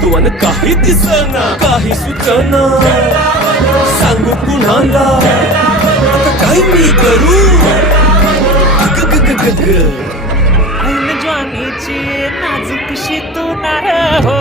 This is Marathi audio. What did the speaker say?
वस्तुवान काही दिसना, काही सुचना, सांगू कुणाला आता काय मी करू? ग ग ग ग ग. ऐन ज्वानीची नाजूक शी तू नार हो